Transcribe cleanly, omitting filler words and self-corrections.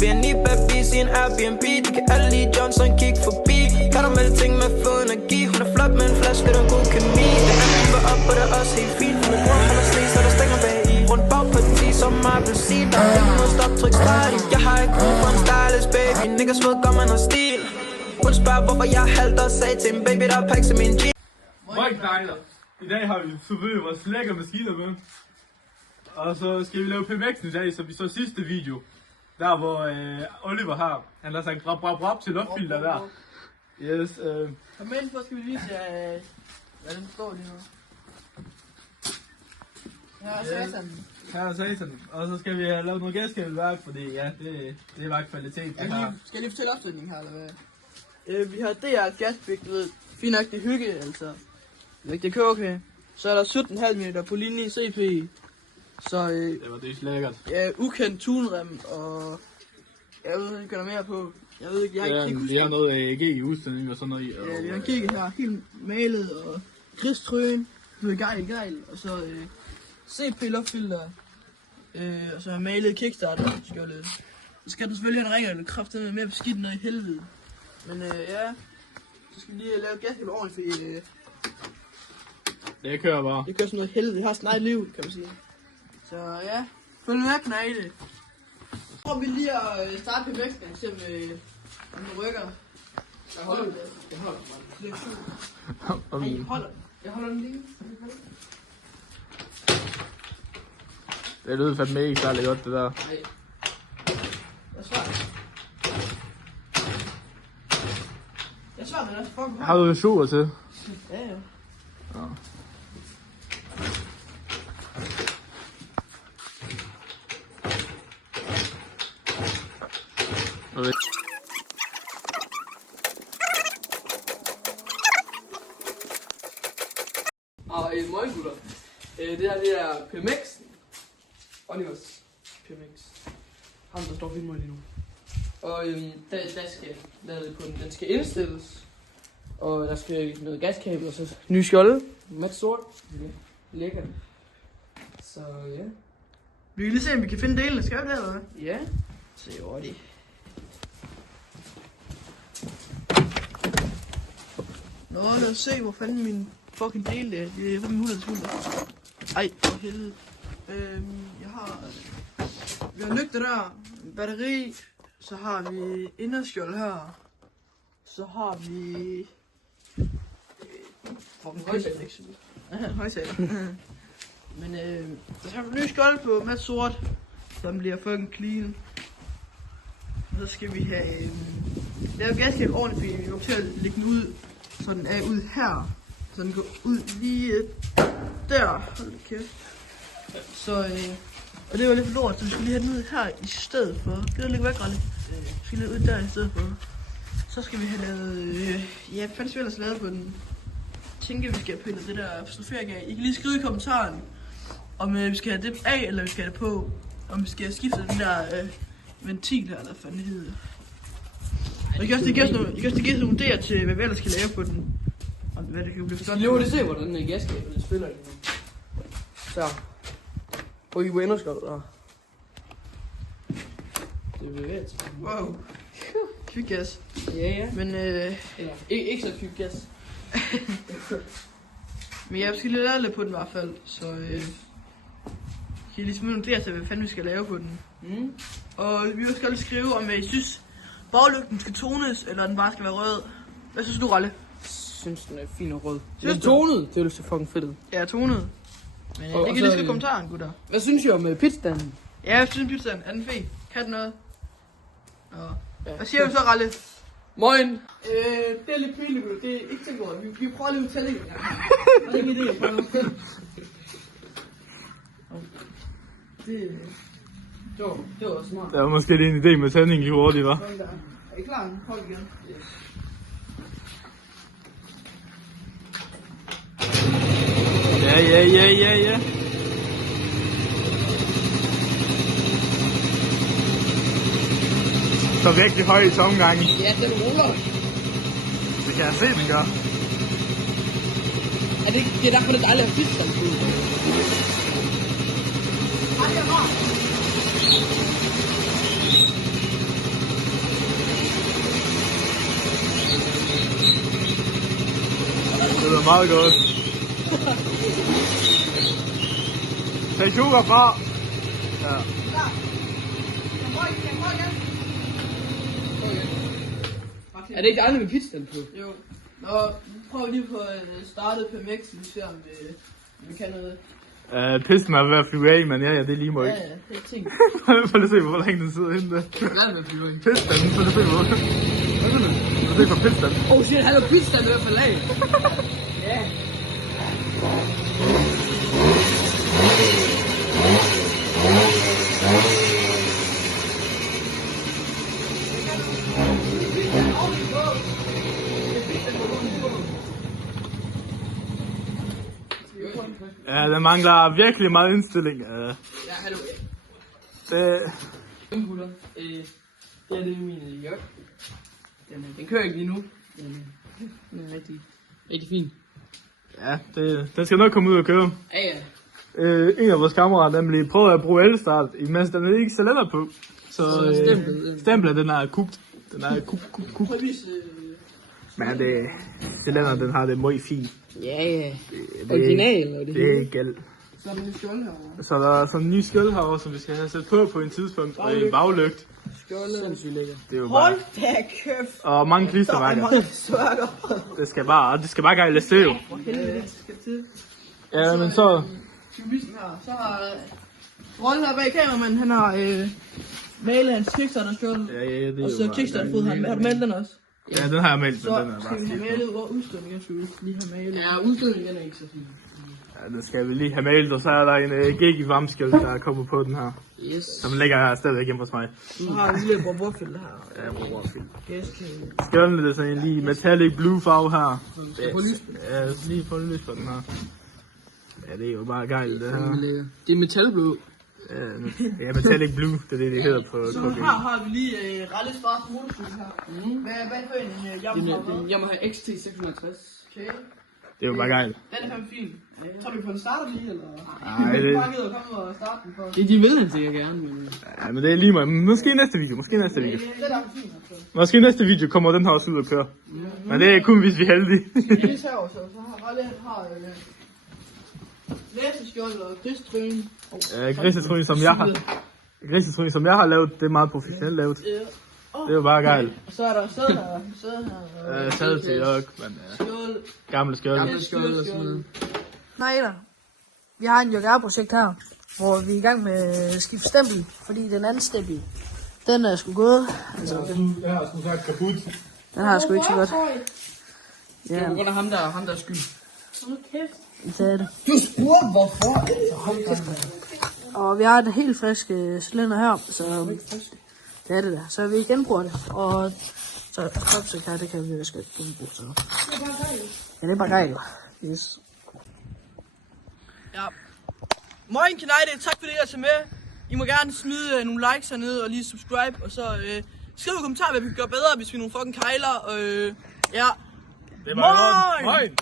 Ved en Nibavis i en Airbnb. De kan alle lide Johnson, kig forbi. Kan du melde ting med fed energi. Hun er flot med en flaske, der er god kemi. Det er vi var op, og det er også helt fint. For min bror holder sne, så der stænger bag i. Rundt bagparti, som mig vil sige. Der er ikke noget stoptryk stadig. Jeg har ikke brug for en stylist, baby. Niggas ved godt, man har stil. Hun spørger, hvorfor jeg halter og sagde til en baby, der er pakket til min jeans. Moin knejler. I dag har vi selvfølgelig vores lækker maskiner med. Og så skal vi lave PMX'en i dag, som vi så sidste video. Der hvor Oliver har. Han har sagt brap brap brap til luftfilter der. Yes. Kom ind, så skal vi vise jer, hvad den står lige nu. Her er satan. Her er satan. Og så skal vi have lavet noget gaskabelværk, fordi ja, det er bare kvalitet. Skal jeg lige fortælle opsætningen her, eller hvad? Vi har DR70 ved fint nok det hygge, altså. Det er okay. Så er der 17,5 meter på linje CP. Så det var det lækkert. Ja, ukendt tunrem, og jeg ved ikke, hvad der er mere på. Jeg ved ikke, jeg har ikke vi har noget AEG i udstilling og sådan noget i. Ja, vi har kigget her, helt malet og gristrøen, du er gejl, og så CP luftfilter, og så har malet kickstarter skjoldet. Så skal den selvfølgelig have en ring, eller kraft med mere beskidt noget i helvede. Men ja, så skal vi lige lave gaskabel ordentligt, fordi det kører bare. det kører sådan noget helvede, det har sådan et liv, kan man sige. Så ja, følg med, knægte. Så prøver vi lige at starte på vægten, se om den rykker. Jeg holder den. Jeg holder den. Jeg holder den lige. Det lyder fandme ikke særlig godt, det der. Nej. Jeg svarer, men også fucking Har du en suger til? Ja. Ja. Og morgen gutter. Det her det er PMX. Olivers PMX. Ham der står filmer lige nu. Og der skal lade på den skal indstilles. Og der skal noget gaskabel og så nye skjolde. Mat sort. Lækker. Så ja. Vi kan lige se om vi kan finde delene. Skal vi det eller hvad? Ja. Se hurtigt. Nå, lad os se hvor fanden min fucking del er. Det er fucking 100 sekunder. Ej, for helvede. Vi har lygter der, batteri, så har vi inderskjold her, så har vi højtaler. Men så har vi ny skjold på mat sort, som bliver fucking clean. Og så skal vi have lavet gaskab ordentligt, fordi vi kommer til at lægge den ud, så den er ud her. Så den går ud lige der. Hold da kæft. Så og det var lidt for lort, så vi skal lige have den ud her i stedet for. Det er lidt væk, Ralle. Vi skal lige ud der i stedet for. Så skal vi have lavet, ja, fandt vi ellers lavet på den. Tænker vi skal have pillet det der fotografering af. I kan lige skrive i kommentaren, om vi skal have det af, eller vi skal have det på. Om vi skal skifte den der ventil her, eller fanden det hedder. Og I kan også give os nogle idéer til, hvad vi ellers skal lave på den. Og hvad det kan blive for godt. Lige se, hvordan den gaskabel spiller lige nu. Så. Prøv I på inderskjold der. Det bevæger sig. Wow. Kvick gas. Ja. Men Eller ikke så kvick gas. Men jeg skal lige lave lidt på den i hvert fald. Så kan I ligesom nogle idéer til, hvad fanden vi skal lave på den. Og vi skal lige skrive, om I synes, baglygten skal tones, eller den bare skal være rød. Hvad synes du, Ralle? Jeg synes, den er fin og rød. Synes den tonet, det vil se fucking fedt ud. Ja, tonet. Men det kan I lige skrive i kommentaren, gutter. Hvad synes I om pizzaen? Ja, jeg synes pizzaen. Er den fed? Kan den noget? Ja. Hvad siger du så, Ralle? Moin! Det er lidt pinligt, gutter. Det er ikke tænkt over. Vi prøver lige udtælling. Og det er ikke det, jeg prøver. Det var smart. Det var måske lige en idé med tænding lige hurtigt, hva'? Er I klar? Hold igen. Ja. Så virkelig høj i tomgangen. Ja, den ruller. Det kan jeg se, den gør. Det er derfor, det er dejligt at have pizza. Ej, det er rart. meget godt. Tag sugar fra. Ja. Er det ikke aldrig med pizzaen på? Jo. Nå, nu prøver vi lige på at starte PMX, så vi ser om vi kan noget. Pisten er ved at flyve af, men ja, det er lige meget. Ja, det er ting. Prøv lige at se, hvor længe den sidder henne der. Hvad er det med flyveren? Pisten, prøv lige at se, hvor. Hvad er det? Prøv at se på pisten. Shit, han har pizzaen i hvert fald af. Ja. Ja, der mangler virkelig meget indstilling. Ja, hallo. Det... Gutter. Det er min jok. Den kører ikke lige nu. Den er rigtig fin. Ja, den skal nok komme ud og køre. Ja. En af vores kammerater nemlig prøvede at bruge elstart, imens den er ikke cylinder på. Så stemplet, den er kugt. Den er kugt. Men det, cylinderen, den har det meget fint. Ja. Original og det hele. Det er galt. Så er der en skjold herovre. Så der er sådan en ny skjold herovre, som vi skal have sat på en tidspunkt, og en baglygt. Skjoldet. Sindssygt lækker. Det er jo bare... Hold da kæft. Og mange klistermærker. Det skal bare gejles til jo. For helvede, det skal til. Ja, men så... Så har Rolle her bag kameramanden, han har malet hans Kickstarter-skjold. Ja, det er og jo så bare- Kickstarter-fod har du malet den også? Ja, den har jeg meldt, men Så den er bare skal vi have fint. malet, hvor udstødningen skal vi lige have malet. Ja, udstødningen er ikke så fin. Ja, den skal vi lige have malet, og så er der en gig varmskjold, der er kommet på den her. Yes. Som ligger stadigvæk hjemme hos mig. Så har vi en lille brorfælde her. Ja, jeg bruger fint. Gæskæde. Skjolden det er sådan en lige metallic blue farve her. På lys. Ja, lige på lys på den her. Ja, det er jo bare gejl det her. Det er metalblå. Ja, metallic blue, det er det, det hedder på Så KG. her har vi lige Ralles fars motorcykel her. Hvad for en Yamaha? Den Yamaha XT 660. Okay. Det er jo bare gejl. Den er fandme fin. Tror du på en starter lige, eller? Nej, det... Du bare gider at komme og starte den for. Det de vil han sikkert gerne, men... Ja, men det er lige meget. Måske næste video, måske næste video. Det er fint, altså. Måske næste video kommer den her også ud og køre. Men det er kun, hvis vi er heldige. Lige herovre, så har Ralle læseskjold og gristrøen. Grisetryn, som jeg har lavet, det er meget professionelt lavet. Det er jo bare gejl. Og så er der sæd her. Sad til jok, men Skjold. gamle skjold. Skjold og sådan noget. Nej, der. Vi har en JR-projekt her, hvor vi er i gang med at skifte stempel, fordi den anden stempel, den er sgu gået. Altså, den har sgu sagt kaput. har jeg sgu ikke så godt. Det er på grund af ham, der er skyld. Det er det. Du spurgte hvorfor? Og vi har et helt frisk cylinder her, så det er det der. Så vi genbruger det, og så topsæk her, det kan vi jo sgu ikke genbruge. Så. Ja, det er bare gejl. Yes. Ja. Morgen Kanejde, tak fordi I er til med. I må gerne smide nogle likes hernede og lige subscribe, og så skriv i kommentarer, hvad vi kan gøre bedre, hvis vi er nogle fucking kejler. Ja. Det er bare Moin! Moin!